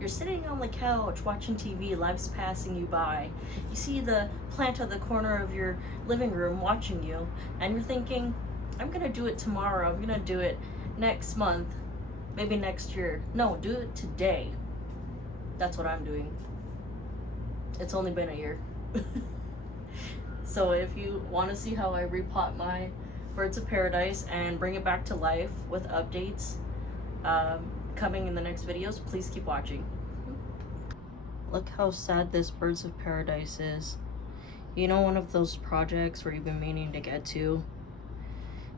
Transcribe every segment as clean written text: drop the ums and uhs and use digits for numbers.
You're sitting on the couch watching TV, life's passing you by. You see the plant at the corner of your living room watching you, and you're thinking, I'm gonna do it tomorrow, I'm gonna do it next month, maybe next year. No, do it today. That's what I'm doing. It's only been a year. So if you want to see how I repot my birds of paradise and bring it back to life with updates coming in the next videos, please keep watching. Look how sad this birds of paradise is. You know, one of those projects where you've been meaning to get to?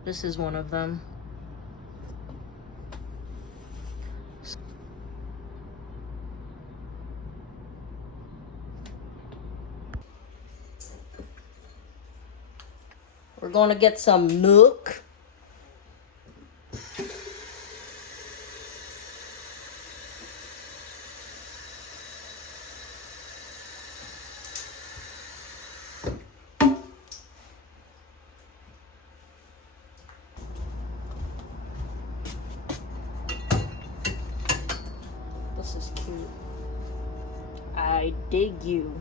This is one of them. We're going to get some Nook. This is cute. I dig you.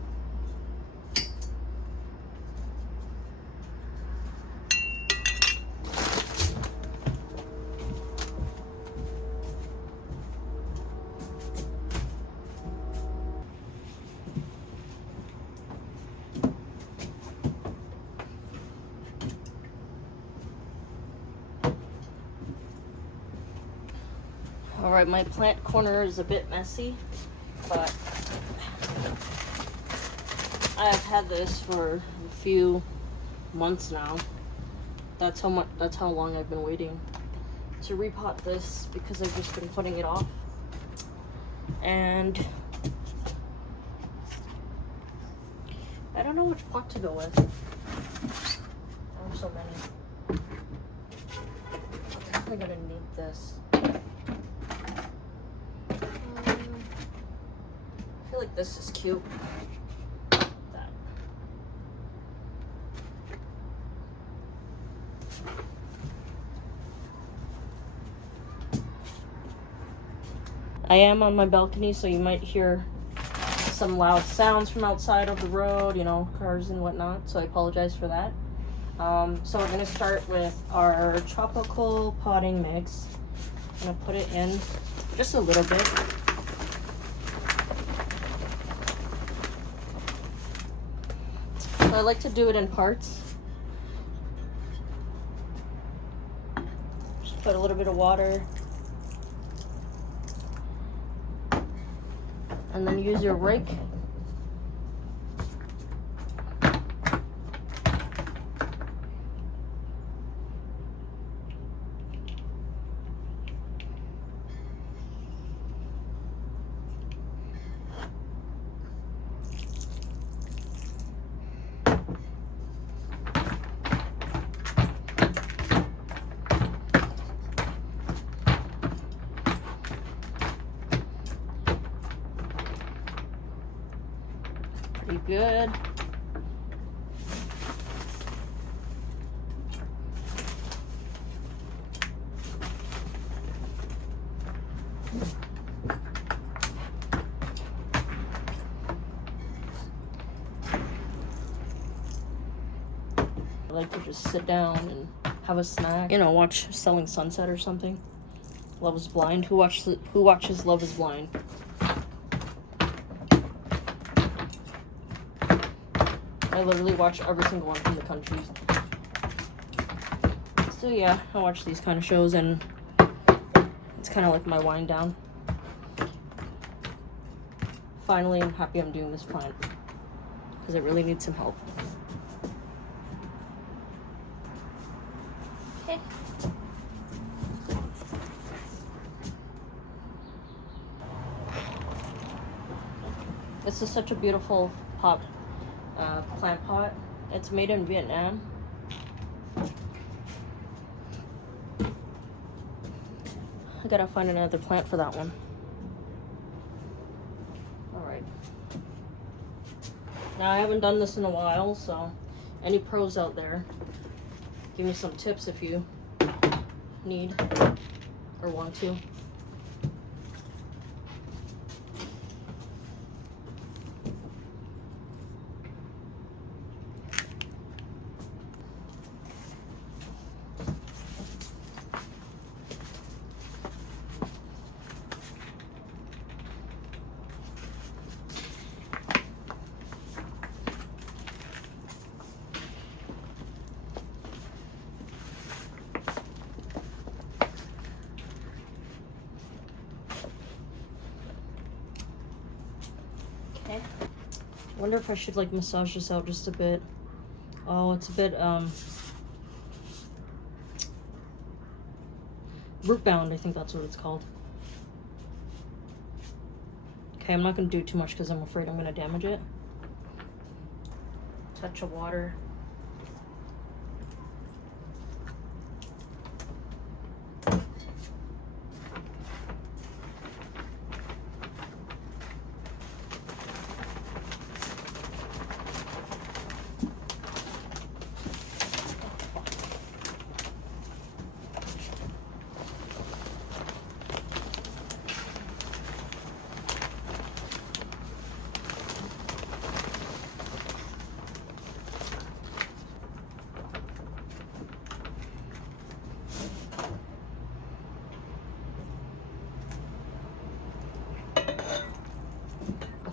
Alright, my plant corner is a bit messy, but I've had this for a few months now. That's how long I've been waiting to repot this, because I've just been putting it off. And I don't know which pot to go with. I have so many. I'm definitely gonna need this. I feel like this is cute. That. I am on my balcony, so you might hear some loud sounds from outside of the road, you know, cars and whatnot, so I apologize for that. So we're gonna start with our tropical potting mix. I'm gonna put it in just a little bit. I like to do it in parts. Just put a little bit of water. And then use your rake. Pretty good. I like to just sit down and have a snack, you know, watch Selling Sunset or something. Love is Blind. Who watches Love is Blind? I literally watch every single one from the countries. So yeah, I watch these kind of shows, and it's kind of like my wind down. Finally, I'm happy I'm doing this plant, because it really needs some help. Okay. This is such a beautiful plant pot. It's made in Vietnam. I gotta find another plant for that one. Alright. Now, I haven't done this in a while, so any pros out there, give me some tips if you need or want to. Wonder if I should like massage this out just a bit. Oh, it's a bit root bound, I think that's what it's called. Okay, I'm not gonna do too much because I'm afraid I'm gonna damage it. Touch of water.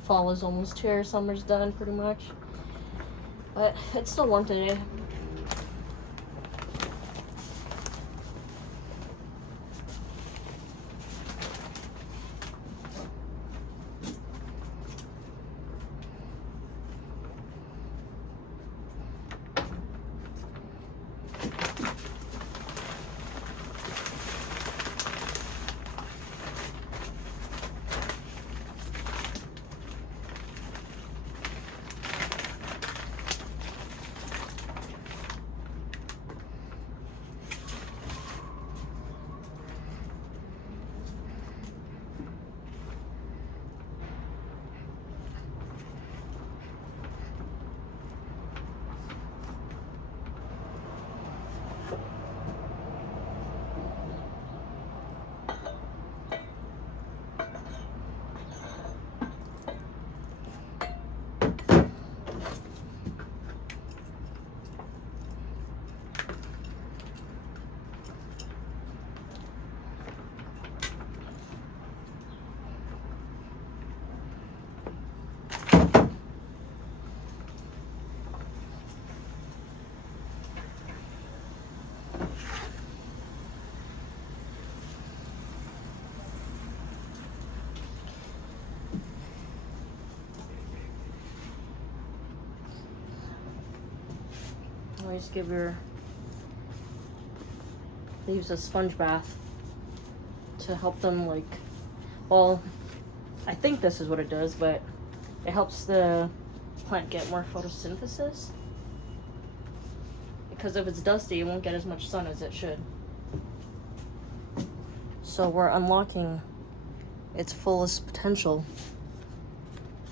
Fall is almost here, summer's done pretty much, but it's still warm today. Always give your leaves a sponge bath to help them, like, well, I think this is what it does, but it helps the plant get more photosynthesis, because if it's dusty it won't get as much sun as it should. So we're unlocking its fullest potential.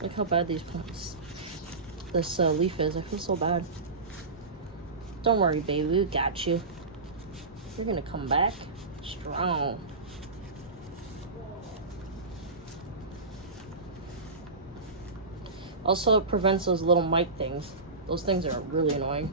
Look how bad these plants, this leaf is. I feel so bad. Don't worry, baby, we got you. You're gonna come back strong. Also, it prevents those little mite things. Those things are really annoying.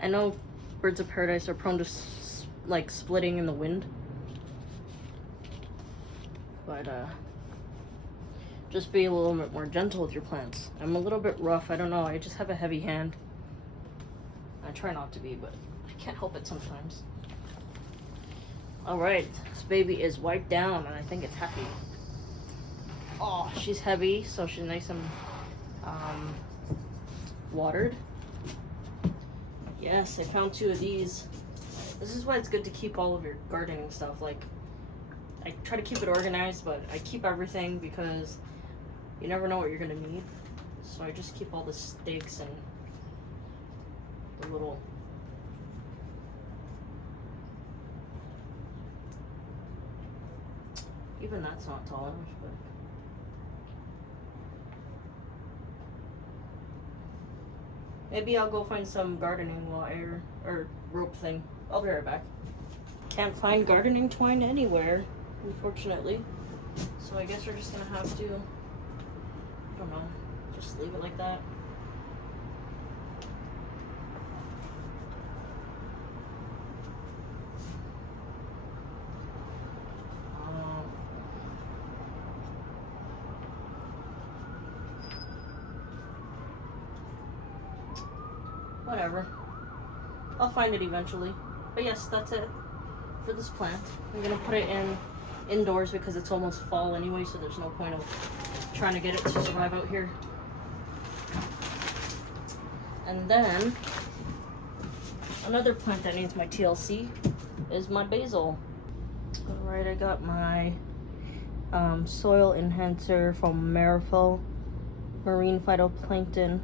I know birds of paradise are prone to like splitting in the wind, but just be a little bit more gentle with your plants. I'm a little bit rough, I don't know, I just have a heavy hand. I try not to be, but I can't help it sometimes. Alright, this baby is wiped down and I think it's happy. Oh, she's heavy, so she's nice and watered. Yes, I found 2 of these. This is why it's good to keep all of your gardening stuff. Like, I try to keep it organized, but I keep everything because you never know what you're gonna need. So I just keep all the stakes and the little even that's not tall enough, but maybe I'll go find some gardening wire or rope thing. I'll be right back. Can't find gardening twine anywhere, unfortunately. So I guess we're just gonna have to, I don't know, just leave it like that. Whatever. I'll find it eventually. But yes, that's it for this plant. I'm gonna put it indoors because it's almost fall anyway, so there's no point of trying to get it to survive out here. And then another plant that needs my TLC is my basil. Alright, I got my soil enhancer from Marifel Marine Phytoplankton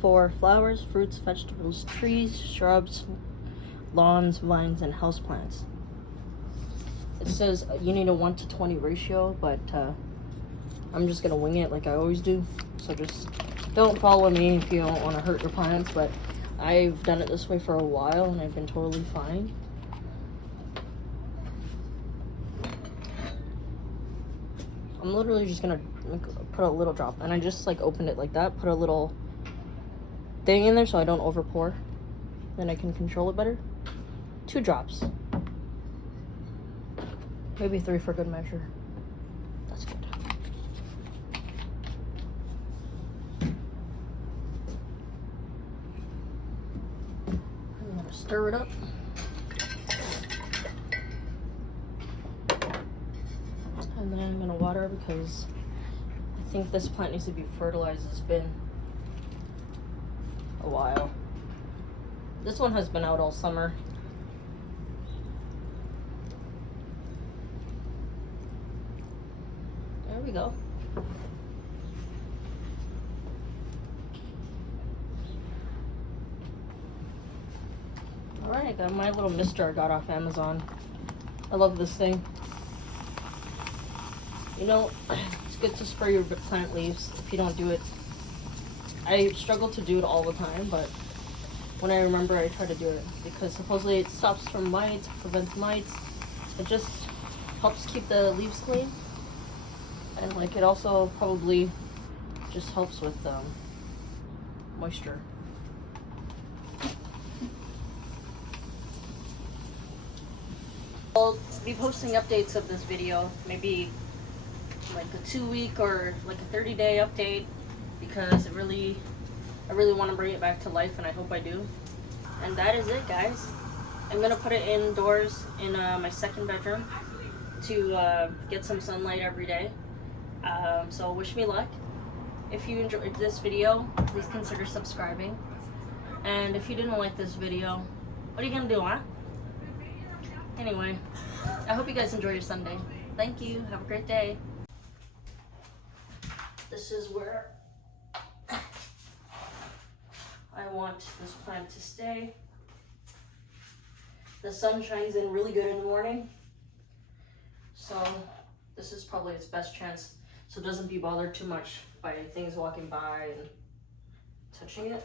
for flowers, fruits, vegetables, trees, shrubs, lawns, vines, and houseplants. It says you need a 1:20 ratio, but I'm just gonna wing it like I always do. So just don't follow me if you don't want to hurt your plants, but I've done it this way for a while and I've been totally fine. I'm literally just gonna put a little drop, and I just like opened it like that, put a little thing in there so I don't over pour. Then I can control it better. 2 drops. Maybe 3 for good measure. That's good. I'm gonna stir it up. And then I'm gonna water because I think this plant needs to be fertilized. It's been a while. This one has been out all summer. There we go. Alright, I got my little mister I got off Amazon. I love this thing. You know, it's good to spray your plant leaves if you don't do it. I struggle to do it all the time, but when I remember, I try to do it because supposedly it stops from mites, prevents mites. It just helps keep the leaves clean, and like it also probably just helps with moisture. I'll be posting updates of this video, maybe like a 2-week or like a 30-day update, because I really want to bring it back to life, and I hope I do. And that is it, guys. I'm gonna put it indoors in my second bedroom to get some sunlight every day. So wish me luck. If you enjoyed this video, please consider subscribing. And if you didn't like this video, what are you gonna do, huh? Anyway, I hope you guys enjoy your Sunday. Thank you. Have a great day. This is where I want this plant to stay. The sun shines in really good in the morning, so this is probably its best chance, so it doesn't be bothered too much by things walking by and touching it.